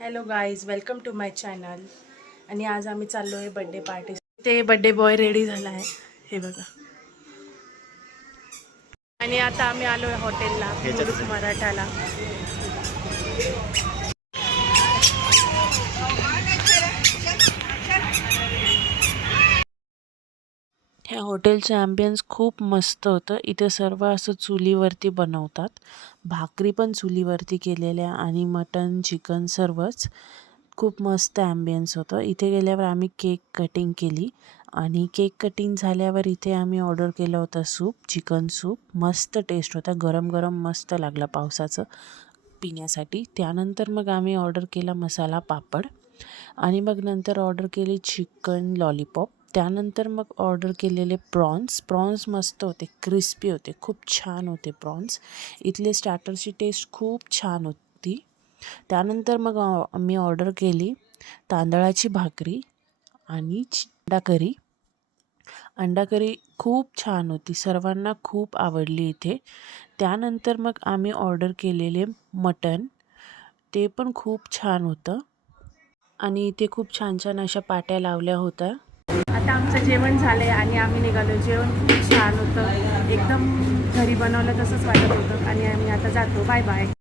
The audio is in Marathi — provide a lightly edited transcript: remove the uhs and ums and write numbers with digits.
Hello guys, welcome to my channel. आणि आज आम्ही चाललो आहे बड्डे पार्टी. ते बड्डे बॉय रेडी झाला आहे, हे बघा. आणि आता आम्ही आलो आहे हॉटेलला, मुलुक मराठाला. ह्या हॉटेलचं ॲम्बियन्स खूप मस्त होतं. इथे सर्व असं चुलीवरती बनवतात. भाकरी पण चुलीवरती केलेल्या आणि मटन, चिकन सर्वच. खूप मस्त ॲम्बियन्स होतं. इथे गेल्यावर आम्ही केक कटिंग केली आणि केक कटिंग झाल्यावर इथे आम्ही ऑर्डर केलं होतं सूप, चिकन सूप. मस्त टेस्ट होता, गरम गरम मस्त लागला पावसाचं पिण्यासाठी. त्यानंतर मग आम्ही ऑर्डर केला मसाला पापड आणि मग नंतर ऑर्डर केली चिकन लॉलीपॉप. त्यानंतर मग ऑर्डर केलेले प्रॉन्स मस्त होते, क्रिस्पी होते, खूप छान होते प्रॉन्स. इथले स्टार्टरची टेस्ट खूप छान होती. त्यानंतर मग मी ऑर्डर केली तांदळाची भाकरी आणि अंडा करी खूप छान होती, सर्वांना खूप आवडली इथे. त्यानंतर मग आम्ही ऑर्डर केलेले मटण, ते पण खूप छान होतं आणि इथे खूप छान छान अशा पाट्या लावल्या होत्या. आता आमचं जेवण झालं आणि आम्ही निघालो. जेवण खूप छान होतं, एकदम घरी बनवलं तसंच वाटत होतं आणि आम्ही आता जातो. Bye bye.